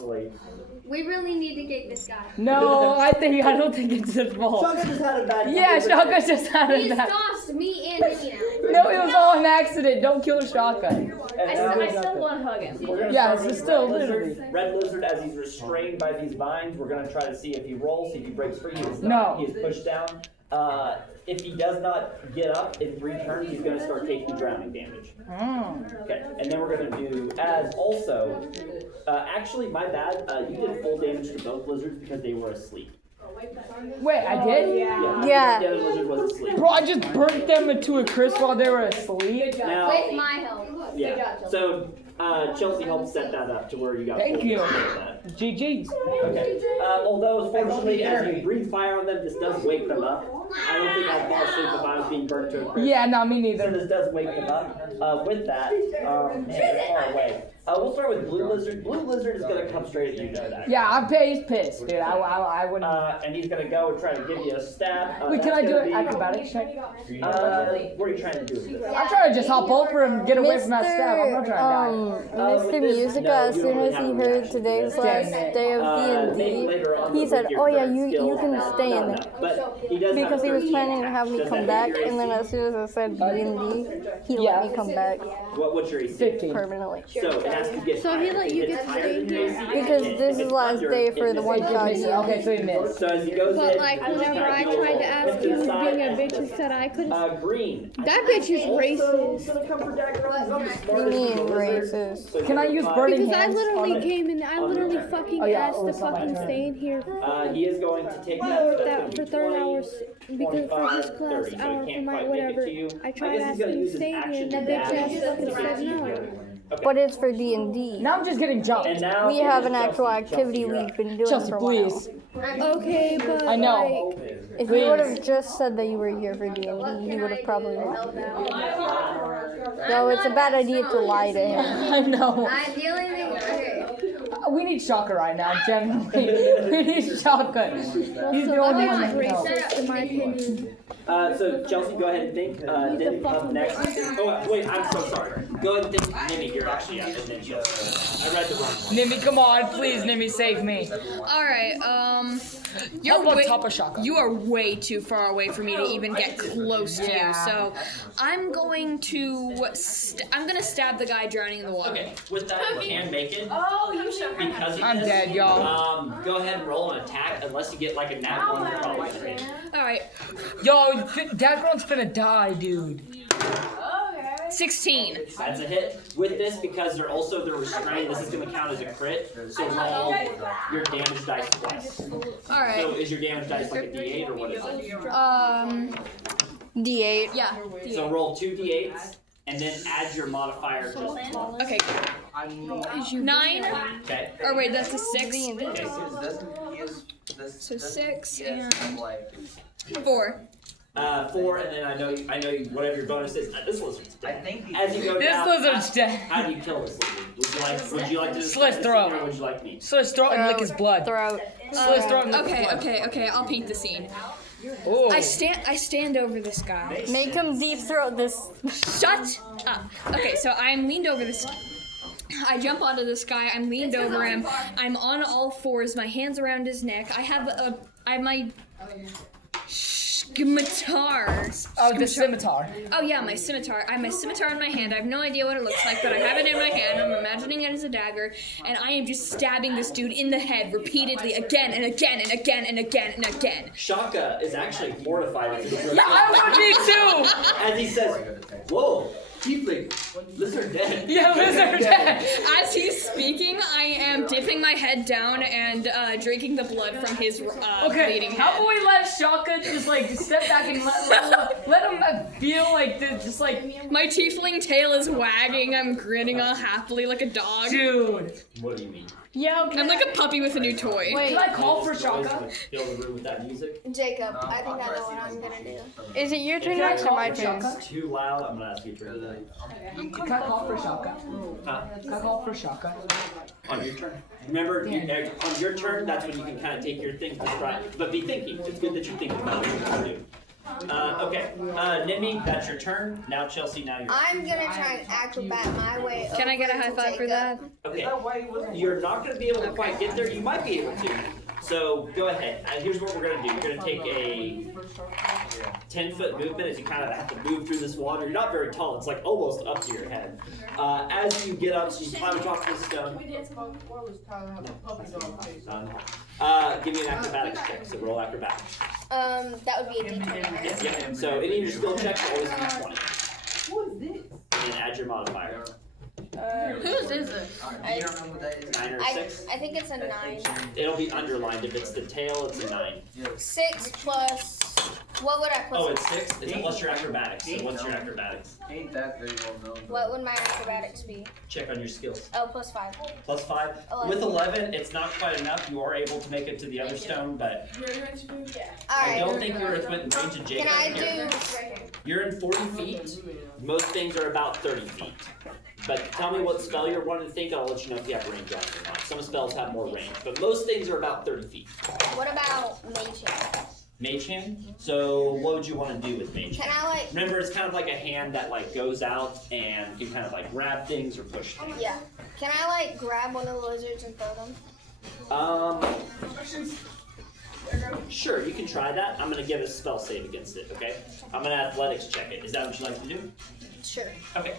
We really need to get this guy. No, I don't think it's his fault. Shaka just had a bad Yeah, Shaka just had He a bad. sauced me and Nikki now. No, it was all an accident. Don't kill Shaka. I still want to hug him. Yeah, it's still literally. Red Lizard, as he's restrained by these vines, we're gonna try to see if he rolls, see if he breaks free. He is not. No. He is pushed down. If he does not get up in 3 turns, he's gonna start taking drowning damage. Okay, and then we're gonna do as also. Actually, my bad. You did full damage to both lizards because they were asleep. Wait, I did? Yeah. The other lizard was asleep. Bro, I just burnt them into a crisp while they were asleep. Now, With my help. yeah. So Chelsea helped set that up to where you got. Thank full you. damage of that. GG's. Okay. Although, fortunately, as you breathe fire on them, this does wake them up. I don't think I'd fall asleep if I was being burnt to a crisp. Yeah, no, me So neither. this does wake them up. With that, man, they're far away. We'll start with Blue Lizard. Blue Lizard is gonna come straight at you, know that. Yeah, he's pissed, dude. I wouldn't. And he's gonna go and try to give you a stab. Wait, can I that's do gonna an be- acrobatics check? What are you trying to do with this? I'm trying to just hop over and get away from that stab. I'm not trying to die. Mr. Musica, as soon as he heard today's last day of D&D, he said, "Oh yeah, you can stay in it." But he does Because he was planning to have me Does come that back, hit your and then AC? as soon as I said D&D, he let me come back What's your AC? 15. permanently. So it has to get So higher. he let If you it get gets higher than your AC, Because if this is it's last under, day it for the just- one shot. Okay, so he missed. So as he goes But in, like he just whenever I kinda tried goes to ask to the him to side being a and bitch and said I couldn't. Green. That bitch is racist. What do you mean racist? Can I use burning Because I hands? literally came in, I literally fucking Oh, yeah, asked oh, to it's not my fucking turn. stay in here He is going to take that. that for 30 hours because for his 25, class 30, so hour he for can't my quite make it whatever. to you. I I tried guess he's asking gonna him use to his stay in action here, to and the bitch dash ass to fucking get said to you. no. Okay. But it's for D&D. Now I'm just getting jumped. And now We it have is an actual Chelsea. activity Chelsea, you're we've up. been doing Chelsea, for a while. please. Okay, but I know. like, If you would have just said that you were here for D&D, he would have probably left. No, it's a bad idea to lie to him. I know. I'm dealing with okay. We need Shaka right now, generally. We need Shaka. He's the only one that knows. racist in my opinion. So Chelsea, go ahead and think. Then up next. Oh wait, I'm so sorry. Go ahead and think. Nimi, you're actually up, and then Chelsea. I read the wrong one. Nimi, come on, please, Nimi, save me. Alright, How about top of Shaka? you are way too far away for me to even get close to you. So I'm going to I'm gonna stab the guy drowning in the water. Okay, with that, you can make it. Oh, you should. Because of I'm this, dead, y'all. Go ahead and roll an attack. Unless you get like a nat one, you're probably gonna hit. Alright, Yo, Dagron's finna die, dude. 16. That's a hit. With this, because they're restrained, this is going to count as a crit. So roll your damage dice twice. Alright. So is your damage dice like a D8 or what is it? D8. Yeah. So roll 2 D8s and then add your modifier just one. Okay. 9. Okay. Or wait, that's a 6. Okay. So 6 and 4. 4, and then I know you, whatever your bonus is. This lizard's dead. As you go This down, lizard's dead. How do you kill this lizard? Would you like to Slit describe throat. the scene, or would you like me? Slit his throat and lick his blood. Throat. Slit his throat and lick his Okay, blood. okay, I'll paint the scene. Oh. I stand over this guy. Make him deep throat this. Shut up. Okay, so I'm leaned over this. I jump onto this guy. I'm leaned over him. I'm on all fours. My hands around his neck. I have my scimitar. Oh, the scimitar. Oh yeah, my scimitar. I have my scimitar in my hand. I have no idea what it looks like, but I have it in my hand. I'm imagining it as a dagger, and I am just stabbing this dude in the head repeatedly, again and again and again and again and again. Shaka is actually mortified at this. Yeah, I would be too. As he says, "Whoa, tiefling, lizard dead." Yeah, lizard dead. As he's speaking, I am dipping my head down and drinking the blood from his Okay, bleeding how head. about we let Shaka just like step back and let him feel like just like, My tiefling tail is wagging. I'm grinning all happily like a dog. dude. What do you mean? Yo, I'm like a puppy with a new toy. Can I call for Shaka? Fill the room with that music. Jacob, I think I know what I'm gonna do. is it your turn Can I next or call my for turn? Shaka? It's too loud. I'm gonna ask you to turn it down. Can I call for Shaka? Huh? Can I call for Shaka? On your turn. Remember, on your turn, that's when you can kind of take your thing to stride. But be thinking. It's good that you're thinking about what you're gonna do. Okay. Nimmy, that's your turn. Now, Chelsea, now you're. I'm gonna try and acrobat my way. Can I get a over high to five for Jacob. that? Okay. You're not going to be able to quite get there. You might be able to. So go ahead. Here's what we're going to do. You're going to take a 10-foot movement as you kind of have to move through this water. You're not very tall. It's like almost up to your head. As you get up, you climb atop this stone. Give me an acrobatics check. So roll acrobatics. That would be a D20. Yeah. So any of your skill checks are always D20. And then add your modifier. Whose is it? 9 or 6. I think it's a 9. It'll be underlined. If it's the tail, it's a 9. 6 plus. What would I plus? Oh, it's 6? It's plus your acrobatics. So what's your acrobatics? Ain't that very well known. What would my acrobatics be? Check on your skills. Oh, plus 5. Plus 5. 11. With 11, it's not quite enough. You are able to make it to the other stone, but I Alright. don't think you're within range of Jacob. Can I here. do? You're in 40 feet. Most things are about 30 feet. But tell me what spell you're wanting to think. I'll let you know if you have range on it or not. Some spells have more range, but most things are about 30 feet. What about Mage Hand? Mage hand. So what would you want to do with mage Can hand? I like? Remember, it's kind of like a hand that like goes out and you kind of like grab things or push things. Yeah. Can I like grab one of the lizards and throw them? Sure, you can try that. I'm gonna give a spell save against it. Okay. I'm gonna athletics check it. Is that what you like to do? Sure. Okay.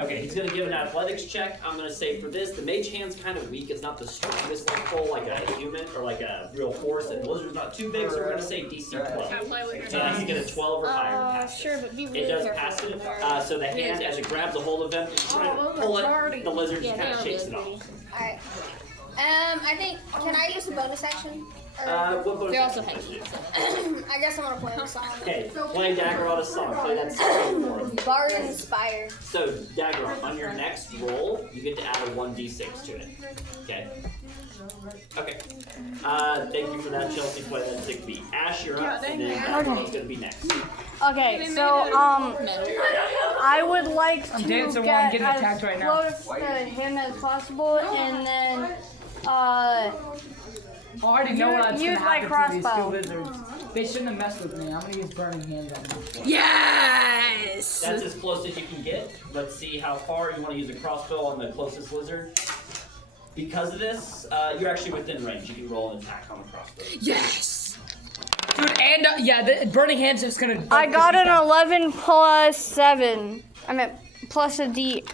Okay, he's gonna give an athletics check. I'm gonna say for this, the mage hand's kind of weak. It's not the strongest like pull like a human or like a real horse, and the lizard's not too big, so we're gonna say DC 12. Yeah, he's gonna 12 or higher and pass Sure, it. but be really It does careful. pass it. So the hand, as it grabs a hold of him, you try to pull it. The lizard just kind of shakes it off. Alright. I think. Can I use a bonus action? Or, What bonus They also action have do you do? I guess I'm gonna play the song. Okay, play Daggerot a song. Play that song for him. Bard Inspire. So, Daggerot, on your next roll, you get to add a 1d6 to it. Okay. Okay. Thank you for that, Chelsea. Play that 6B. Ash, you're up, and then Daggerot's gonna be next. Okay, so I would like to dancing while I'm get getting as attacked right now. close to him as possible, and then I already know what's use gonna my happen to these two crossbow. lizards. They shouldn't have messed with me. I'm gonna use burning hands on them. Yes! That's as close as you can get. Let's see how far you want to use a crossbow on the closest lizard. Because of this, you're actually within range. You can roll an attack on the crossbow. Yes! Dude, and yeah, the burning hands is gonna. I got an 11 plus 7. I meant plus a D8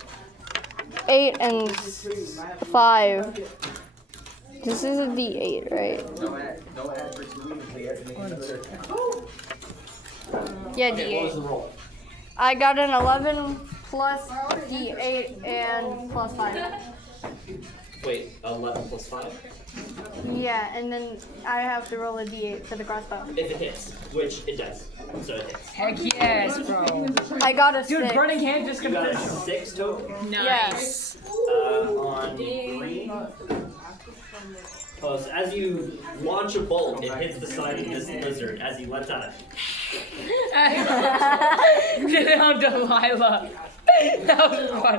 and 5. This is a D8, right? Don't add for 2 weeks. They have to make another. Yeah, Okay, what was the D8. roll? I got an 11 plus D8 and plus 5. Wait, 11 plus 5? Yeah, and then I have to roll a D8 for the crossbow. If it hits, which it does. So it hits. Heck yes, bro. I got a Dude, 6. burning hands just You got gonna a finish him. 6 total? Nice. On green. Oh, so as you launch a bolt, it hits the side of this lizard as he lets out. Get it on Delilah. That was fun.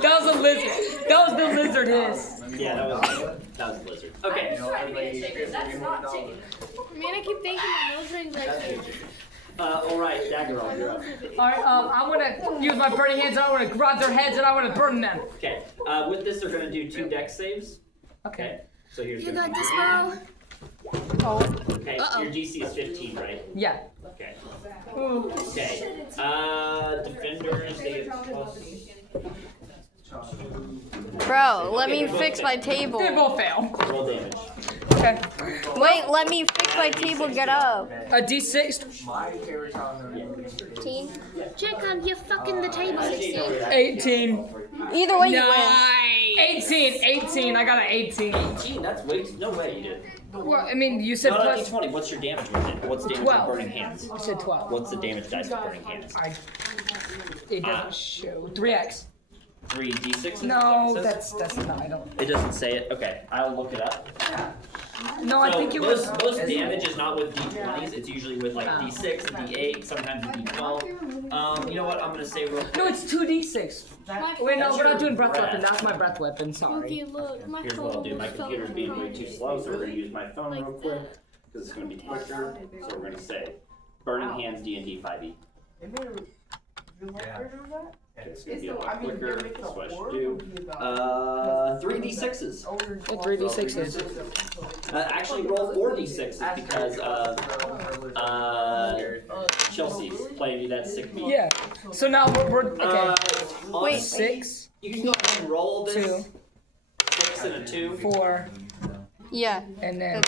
That was a lizard. That was the lizard hiss. Yeah, that was a lizard. Okay. That's not chicken. Man, I keep thinking my nose rings like Alright, Daggerot, you're up. Alright, I'm gonna use my burning hands and I wanna grab their heads and I wanna burn them. Okay, with this, they're gonna do 2 dex saves. Okay. So here's You your got this, bro. Okay, your DC is 15, right? Yeah. Okay. Okay. Defenders, they get plus. Bro, let me fix my table. They both fail. Roll damage. Okay. Wait, let me fix my table, get up. A D6. My favorite time. 15. Check on you fucking the table. 16. 18. Either way, you win. Nice. 18. I got an 18. 18, that's way no way you did. Well, I mean, you said Not a plus. D20, what's your damage with it? What's damage 12. with burning hands? You said 12. What's the damage dice with burning hands? It doesn't show. 3x. 3 D6s? No, Is that what it says? that's not. I don't. It doesn't say it. Okay, I'll look it up. No, I So think it was. most damage is not with D20s. It's usually with like D6, D8, sometimes with D12. You know what? I'm gonna say real quick. No, it's 2d6. Wait, no, That's we're your not doing breath breath. weapon. That's my breath weapon. Okay, Sorry. look, my Here's what I'll do. My computer's being way too slow, so we're gonna use my phone real quick. because it's going to be quicker. So we're going to say Burning Hands D&D 5e. Okay, it's going to be a lot quicker. That's what I should do. 3d6s. What 3d6s? Actually, roll 4d6s because Chelsea's playing you that sick beat. Yeah. So now we're okay. On Wait. 6, You can go ahead and roll this. 2, 6 and a 2. 4, Yeah. and then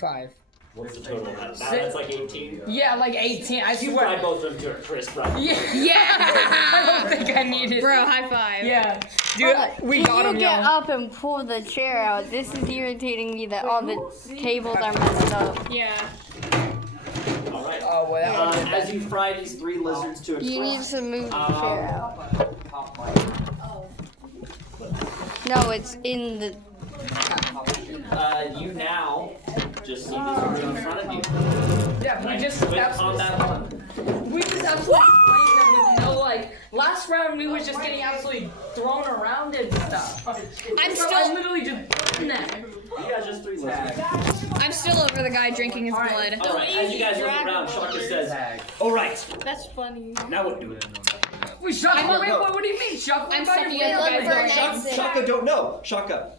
5. What's the total of that? That's like 18. Yeah, like 18. I You fried swear. both of them to a crisp, right? Yeah. I don't think I need it. Bro, high five. Yeah. Dude, we got Can him, you get y'all. up and pull the chair out? This is irritating me that all the tables are messed up. Yeah. All right. Oh, well. As you fry these 3 lizards to a You need crisp, to move the chair out. No, it's in the. you now just see this room in front of you. Yeah, we just With combat 1. We just absolutely playing them with no like. Last round we was just getting absolutely thrown around and stuff. I'm So still- I literally just putting that. You guys just 3 lizards. I'm still over the guy drinking his blood. All right. As you guys look around, Shaka says, "All right, That's funny. now what do we do?" We shot. Wait, what do you mean, Chuck? I'm What about stepping your in look the for guy's an door. exit. Shaka don't know. Shaka.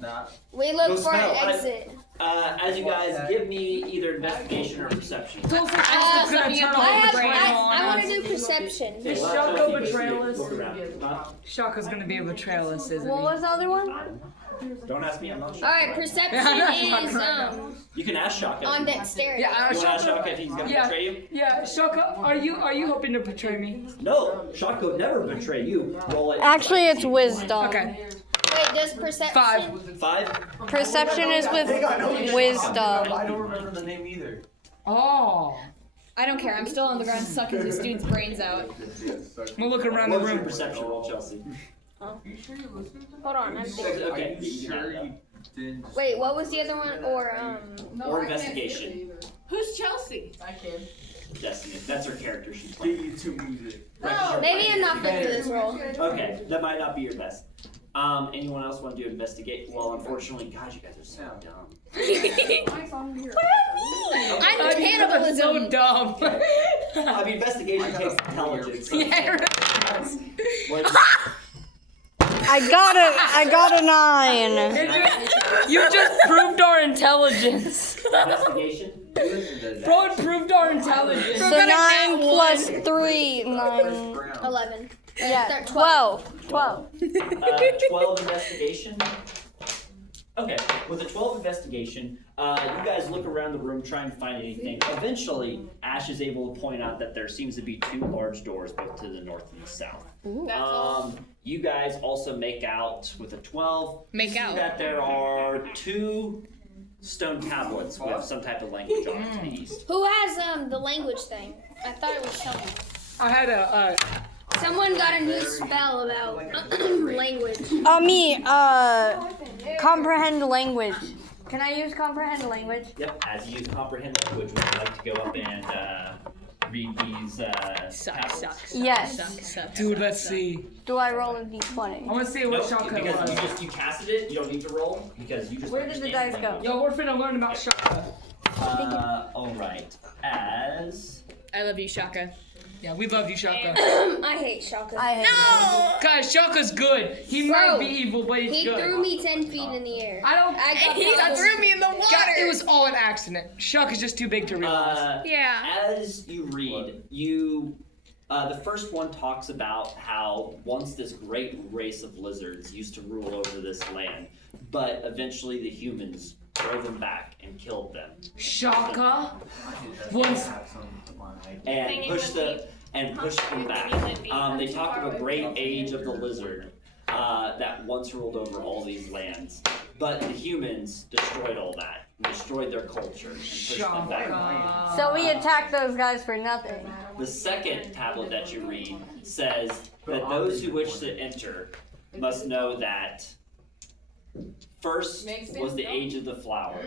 We Go look for smell. an exit. As you guys give me either investigation or perception. Go for Uh, gonna something turn up off I the have. brain on I want us. to do perception. Is Well, Shaka Chelsea, betrayal us? Look around. Huh? Shaka's gonna be a betrayalist, isn't What he? was the other one? Don't ask me. I'm not sure. All right, perception Yeah, is You can ask Shaka. on dexterity. Yeah, You want to ask Shaka. Shaka if he's gonna Yeah. betray you? Yeah, Shaka, are you hoping to betray me? No, Shaka would never betray you. Roll it. Actually, it's wisdom. Okay. Wait, does perception? 5. 5. Perception is with wisdom. I don't remember the name either. Oh. I don't care. I'm still on the ground sucking this dude's brains out. We'll look around the What was your room. perception roll, Chelsea? Hold on, I'm thinking. Okay. Are you sure you didn't? Wait, what was the other one? Or Or investigation. Who's Chelsea? Destiny. That's her character she's Get playing. you to music. maybe I'm not fit for this role. Okay, that might not be your best. Anyone else want to do investigate? Well, unfortunately, God, you guys are so dumb. I'm So cannibalism. dumb. I mean, investigation takes intelligence. So Yeah. What- I got a 9. You just proved our intelligence. investigation. Bro, it proved our intelligence. So 9 plus 3, 9. 11. Yeah, 12. 12. 12 investigation. Okay, with a 12 investigation, you guys look around the room trying to find anything. Eventually, Ash is able to point out that there seems to be 2 large doors both to the north and the south. You guys also make out with a 12. Make see out. that there are 2 stone tablets with some type of language on it to the east. Who has the language thing? I thought it was someone. I had a Someone got a new spell about language. Me, comprehend language. Can I use comprehend language? Yep, as you use comprehend language, would you like to go up and read these tablets? Yes. dude. Let's see. Do I roll a I d20? want to see what Nope, Shaka because was. you casted it, you don't need to roll because you just Where did the understand dice go? language. Yo, we're finna learn about Shaka. Alright. As I love you, Shaka. Yeah, we love you, Shaka. I hate Shaka. I hate Guys, Shaka's good. He Bro, might be evil, but he's He good. threw me 10 feet in the air. I don't. I got He pulled. threw me in the water. God, it was all an accident. Shaka's just too big to realize. Yeah. as you read, you the first one talks about how once this great race of lizards used to rule over this land, but eventually the humans drove them back and killed them Shaka. Once. and pushed them back. They talk of a great age of the lizard that once ruled over all these lands, but the humans destroyed all that, and destroyed their culture, and pushed them back. Shaka. So we attacked those guys for nothing. The second tablet that you read says that those who wish to enter must know that first was the age of the flower,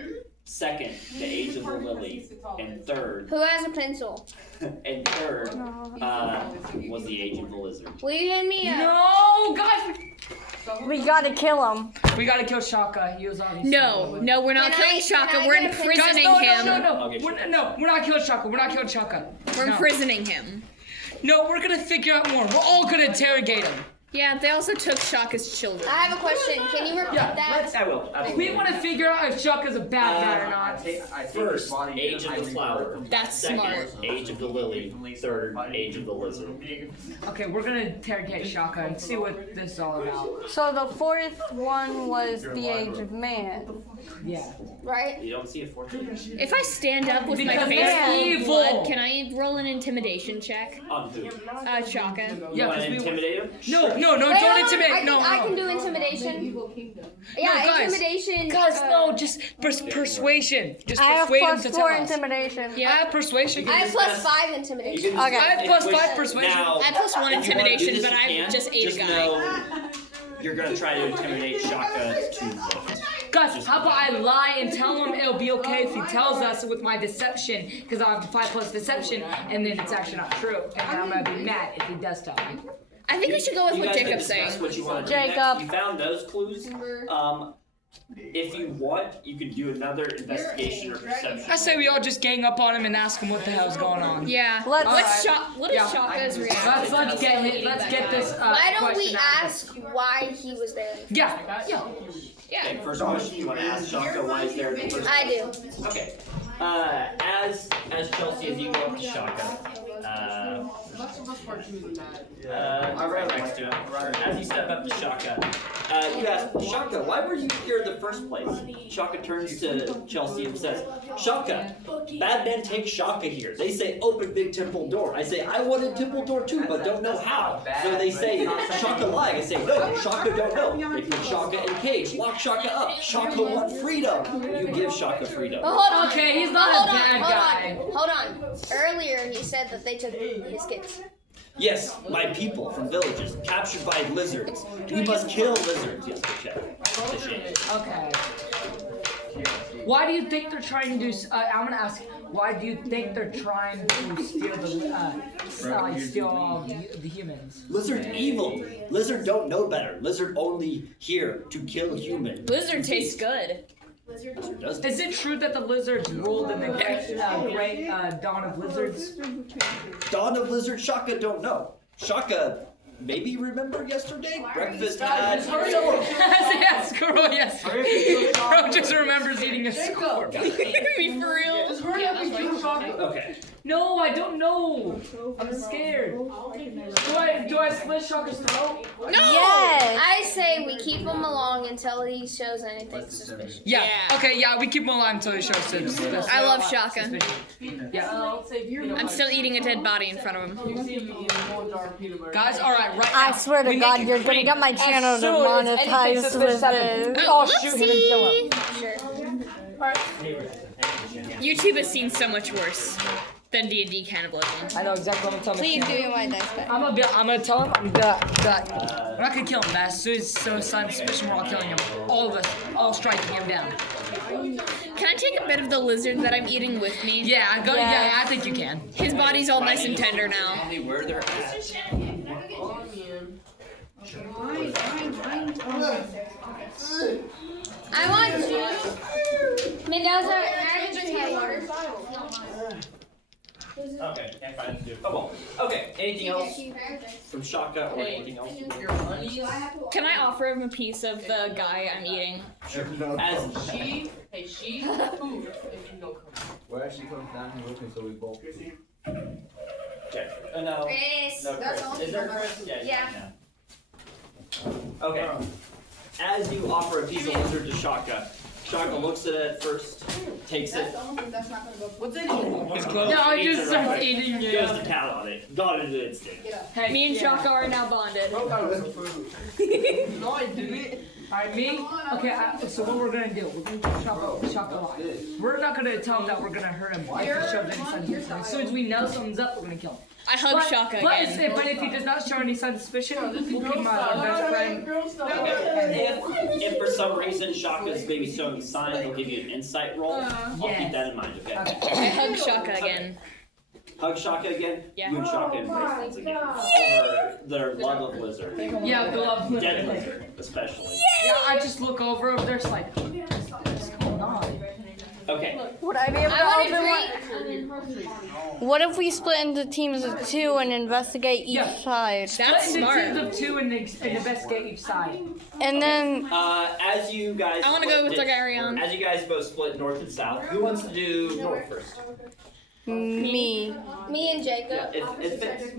second the age of the lily, and third Who has a pencil? was the age of the lizard. Will you hand me a... No, guys. We gotta kill them. We gotta kill Shaka. He was obviously. No, we're not Can I- killing Shaka. can I We're get a picture? Guys, imprisoning no, him. no. We're not killing Shaka. We're not killing Shaka. We're No. imprisoning him. No, we're gonna figure out more. We're all gonna interrogate him. Yeah, they also took Shaka's children. I have a question. Can you repeat that? I will. Absolutely. We want to figure out if Shaka's a bad guy or not. First, age of the flower. That's Second, smart. age of the lily. Third, age of the lizard. Okay, we're gonna interrogate Shaka and see what this is all about. So the fourth one was the age of man. Yeah. Right? You don't see a fortune? If I stand up with my Because face they're full of evil. blood, can I roll an intimidation check? Who? Shaka. You Yeah, want 'cause to we- intimidate him? No, Sure. no, Wait, don't hold on. intimidate. I No, can no. do intimidation. Yeah, guys. intimidation. Guys, no, just persuasion. Just I have persuade him plus to 4 tell us. intimidation. I have persuasion. I have plus 5 You intimidation. can Okay. I have plus if we- 5 persuasion. Now, I have plus 1 if you wanna do intimidation, this, but you I can. just ate a Just guy. know you're gonna try to intimidate Shaka to vote. Guys, how about I lie and tell him it'll be okay if he tells us with my deception, because I have 5 plus deception, and then it's actually not true, and then I'm gonna be mad if he does tell me. I think we should go with You what guys can Jacob's discuss saying. what you want to do Jacob. next. You found those clues. If you want, you can do another investigation or perception. I say we all just gang up on him and ask him what the hell's going on. Yeah. Let's- What is Yeah. Shaka's reaction? Let's get it. Let's get this. Why don't we question out. ask why he was there? Yeah. Okay, first question, you want to ask Shaka why he's there in the first I do. place? Okay. As Chelsea, as you go up to Shaka, right next to him. As you step up to Shaka, you ask, Shaka, why were you here in the first place? Shaka turns to Chelsea and says, Shaka, bad men take Shaka here. They say, open big temple door. I say, I wanted temple door too, but don't know how. So they say, Shaka lying. I say, no, Shaka don't know. They put Shaka in cage, lock Shaka up. Shaka want freedom. You give Shaka freedom. But hold on. Okay, he's But not hold a on, bad hold guy. on, hold on. Earlier he said that they took his kids. Yes, my people from villages, captured by lizards. We must kill lizards. Yes, good check. Okay. Why do you think they're trying to do? I'm gonna ask. Why do you think they're trying to steal the humans? Lizard evil. Lizard don't know better. Lizard only here to kill human. Lizard tastes good. Lizard does. Is it true that the lizards ruled in the great dawn of lizards? Dawn of Lizard Shaka don't know. Shaka maybe remember yesterday? Breakfast had Yeah, squirrel. Yes. Bro just remembers eating a squirrel. Be for real. Okay. No, I don't know. I'm scared. Do I slit Shaka's throat? No! Yes. I say we keep him along until he shows anything suspicious. Yeah. Yeah. Okay. Yeah. We keep him alive until he shows suspicion. I love Shaka. Yeah. I'm still eating a dead body in front of him. Guys, all right. Right now. I swear to we God, make it you're gonna clean. get my As channel soon as anything demonetized suspicious with happens, this. we all shoot him and kill him. Sure. YouTube has seen so much worse than D&D cannibalism. I know exactly what I'm telling Please him. do my dice back. I'm gonna tell him that we're not gonna kill him. That as soon as so suspicion, we're all killing him. All of us, all striking him down. Can I take a bit of the lizard that I'm eating with me? Yeah, I go. Yeah. Yeah, I think you can. His body's all nice and tender now. Tell me where they're at. I want juice. Mendoza, I just have water. Okay, can't find it. Come on. Okay, anything else from Shaka or anything else? Can I offer him a piece of the guy I'm eating? As We're actually coming down here with me, so we both. okay. No. Chris. No, Chris. Is there Chris? Yeah. Okay. As you offer a piece of lizard to Shaka, Shaka looks at it first, takes it. It's close. No, I eats just it right started away, eating it. goes to cat on it. Got it in instant. Hey, Me and yeah. Shaka are now bonded. No, I didn't. Alright, me? Okay, so what we're gonna do, we're gonna kill Shaka alive. We're not gonna tell him that we're gonna hurt him if he shows any signs of suspicion. As soon as we know something's up, we're gonna kill him. I hug Shaka again. But if he does not show any signs of suspicion, we'll keep him our best friend. If for some reason Shaka's maybe showing signs, I'll give you an insight roll. I'll keep that in mind, okay? I hug Shaka again. Hug Shaka again? Yeah. You and Shaka embrace once again. Over their love of lizard. Yeah, the love. Dead lizard, especially. Yeah, I just just look over there, it's like, what's going on? Okay. Would I be able to I open want to agree. one? What if we split into teams of 2 and investigate each Yeah. side? That's Split into smart. teams of 2 and investigate each side. And then As you guys. I wanna go split with Targaryen. As you guys both split north and south, who wants to do north first? me. Me and Jacob. It's Vince.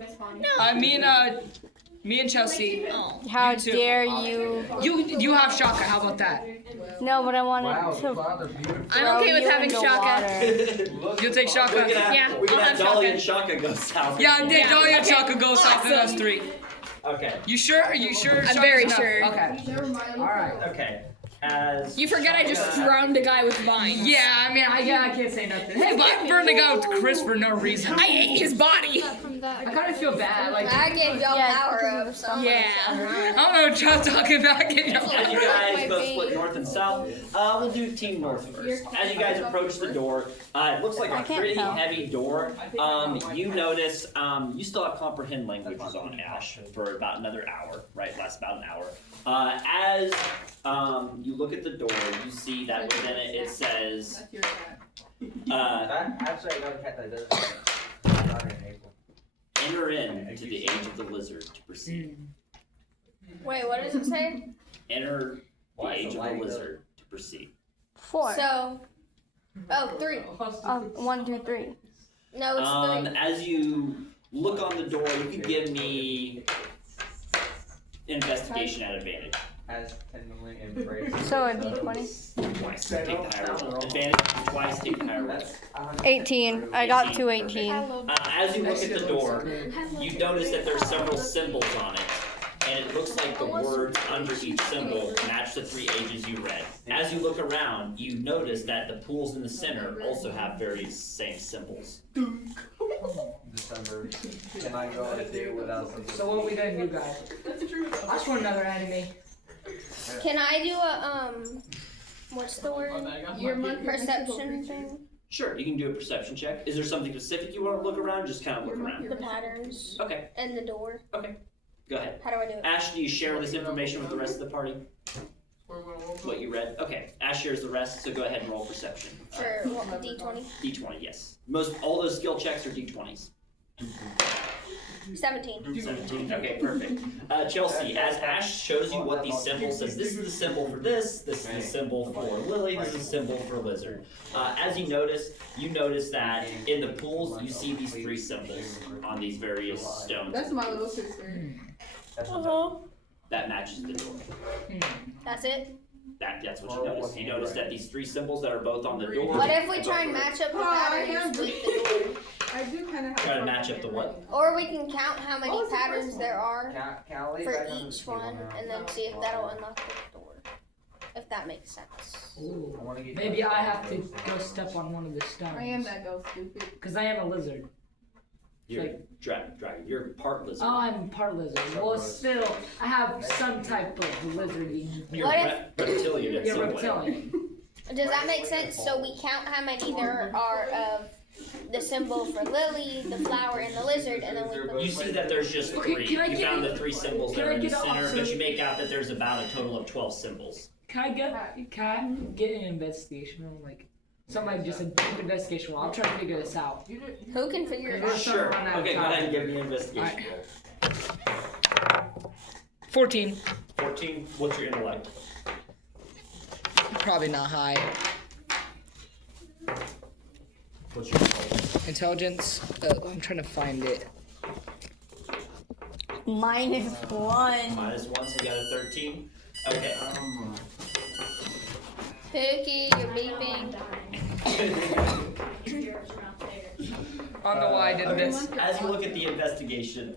Me and Chelsea. Oh. How You too. dare you? You have Shaka. How about that? No, but I wanted Wow, to Father, beautiful. I'm throw okay with you having into Shaka. water. You'll take Shaka. We're gonna have, Yeah, we're gonna I'll have have Dolly Shaka. and Shaka go south. Yeah, Yeah, Dolly and okay. Shaka go south and us Awesome. 3. Okay. You sure? Are you sure? I'm very sure. Okay. All right. Okay. As You forget I just drowned a guy with vines. Yeah, I mean, I can't say nothing. Hey, but I burned a guy with Chris for no reason. I ate his body. I kind of feel bad. Like, I gave y'all power up. So Yeah. I don't know what y'all talking about. As you guys both split north and south, we'll do team north first. As you guys approach the door, it looks like I a can't pretty tell. heavy door. You notice you still have comprehend languages on Ash for about another hour, right? Lasts about an hour. As you look at the door, you see that within it says. Actually, I got a cat that does. Not in April. Enter in to the age of the lizard to proceed. wait, what does it say? Enter the Why is age the of lighting the up? lizard to proceed. 4. So, 3. 1, 2, 3. No, it's 3. As you look on the door, you can give me investigation at advantage. As tenderly embraced. So a D20. Twice. Take the higher roll. Advantage twice. Take the higher roll. 18. I got to 18. As you look at the door, you notice that there's several symbols on it, and it looks like the words under each symbol match the 3 ages you read. As you look around, you notice that the pools in the center also have various same symbols. December. Can I go a day without some? So what we gonna do, guys? I just want another enemy. Can I do a what's the word? Perception thing. Sure, you can do a perception check. Is there something specific you want to look around? Just kind of look around. The patterns Okay, and the door. okay. Go ahead. How do I do it? Ash, do you share this information with the rest of the party? What you read? Okay. Ash shares the rest, so go ahead and roll perception. For what, D20? D20, yes. All those skill checks are D20s. 17. 17. Okay, perfect. Chelsea, as Ash shows you what these symbols says, this is the symbol for this is the symbol for Lily, this is the symbol for Lizard. As you notice that in the pools, you see these 3 symbols on these various stones. That's my little sister. That matches the door. That's it. That's what you notice. You notice that these 3 symbols that are both on the door. What if we try and match up the patterns with the door? I do kind of have. Try to match up the what? Or we can count how many patterns there are Can I leave for back on each the one table? and then see if that'll unlock the door. If that makes sense. I wanna get Maybe I have to go step on one of the stones. I am that girl, stupid. Because I am a lizard. You're dragon. You're part lizard. Oh, I'm part lizard. Well, still, I have some type of lizardy. You're What reptilian in You're some way. reptilian. Does that make sense? So we count how many there are of the symbol for Lily, the flower, and the lizard, and then we put. You see that there's just Okay, 3. can I You get found a- the 3 symbols can that are I in the get a center, but awesome- you make out that there's about a total of 12 symbols. Can I get an investigation roll? Like, somebody just a deep investigation roll. I'll try to figure this out. Who can figure it We're out? starting Sure. to run out of Okay, go time. ahead and give me an investigation roll. 14. 14. What's your intellect? Probably not high. What's your intellect? Intelligence? I'm trying to find it. -1. -1, so you got a 13. Okay. Pookie, you're beeping. I don't know why I did this. As you look at the investigation,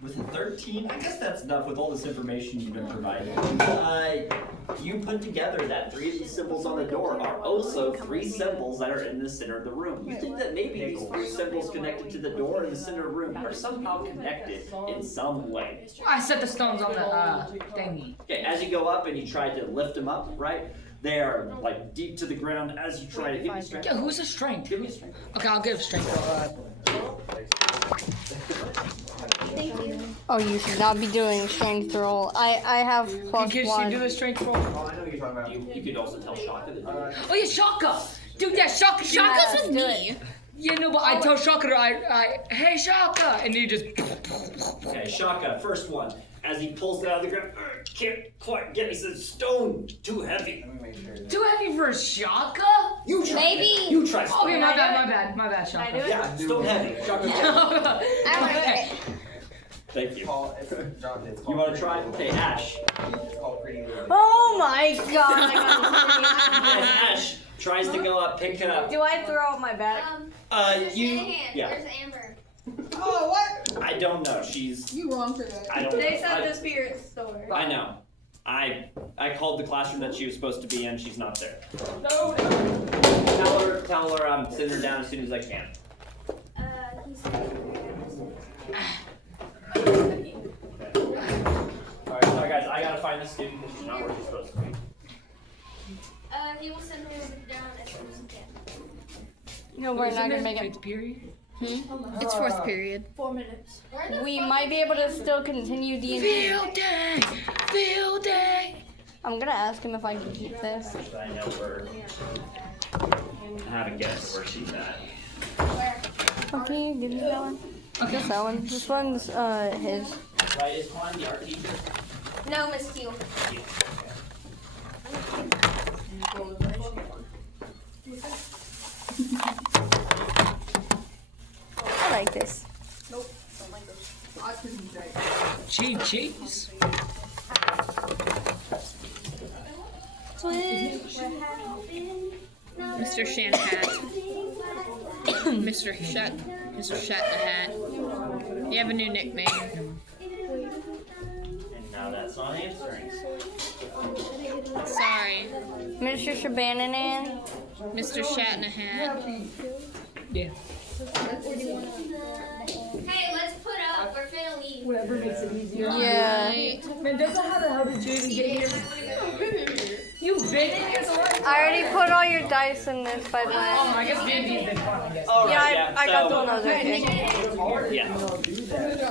with a 13, I guess that's enough with all this information you've been provided. You put together that 3 of these symbols on the door are also 3 symbols that are in the center of the room. You think that maybe these 3 symbols connected to the door in the center of the room are somehow connected in some way. I set the stones on the thingy. Okay, as you go up and you try to lift them up, right? They are like deep to the ground as you try to give me strength. Yeah, who's a strength? Give me strength. Okay, I'll give strength. Oh, you should not be doing strength roll. I have plus Can she one. do the strength roll? Oh, I know what you're talking about. You could also tell Shaka to do it. Oh yeah, Shaka! Dude, yeah, Shaka. Shaka's with do me. Yeah, no, but I tell Shaka, hey Shaka, and you just. Okay, Shaka, first one. As he pulls it out of the ground, can't quite get it. He says, "Stone, too heavy." Let me make sure. Too heavy for Shaka? You try. Maybe- it. You try. Stone. Okay, my bad, Shaka. Yeah, stone heavy. Shaka. I want it. Thank you. Call, it's, John, it's You called, want to try? Okay, Ash. it's called Pretty Little. Oh my god! I As Ash tries to go up, pick it up. Do I throw out my bat? You. Yeah. Where's Amber? Oh, what? I don't know. She's. You wrong for that. I don't. I, spirit store. I know. I called the classroom that she was supposed to be in. She's not there. No. Tell her I'm sitting her down as soon as I can. He's Alright, sorry guys, I gotta find this student because she's not where she's supposed to be. he will send her down as soon as he can. No, we're not gonna make it. Fifth period? It's fourth period. 4 minutes. Where the We fuck might is be able to Amber? still continue D&D. Field day! Field day! I'm gonna ask him if I can keep this. I know where. I have a guess where she's at. Oh, can you give me that one? Just that one. This one's his. Right, is Quan the art teacher? No, Miss Teal. I like this. Autism day. Cheese. Mr. Shanhat. Mr. Shat in the Hat. You have a new nickname. And now that's not answering. Sorry. Mr. Shabananan. Mr. Shat in a Hat. Yeah. Hey, let's put up. We're finna leave. Whatever makes it easier. Yeah. Mendoza, how the hell did you even get here? You've been in here so long? I already put all your dice in this, by the way. Oh, I guess D&D's been fun, I guess. Alright, I got the so, one those okay. Yeah.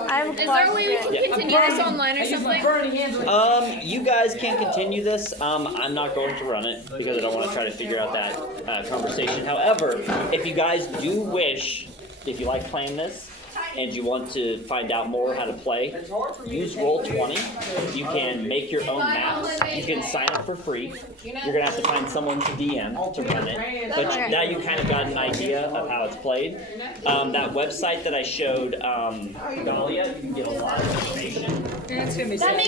I have a Is there a way we question. can continue this online or I use my something? burning hands. You guys can continue this. I'm not going to run it because I don't want to try to figure out that conversation. However, if you guys do wish, if you like playing this and you want to find out more how to play, use Roll20. You can make your own maps. You can sign up for free. You're gonna have to find someone to DM to run it, but now you kind of got an idea of how it's played. That website that I showed Dahlia, you can get a lot of information. That's gonna be That sick.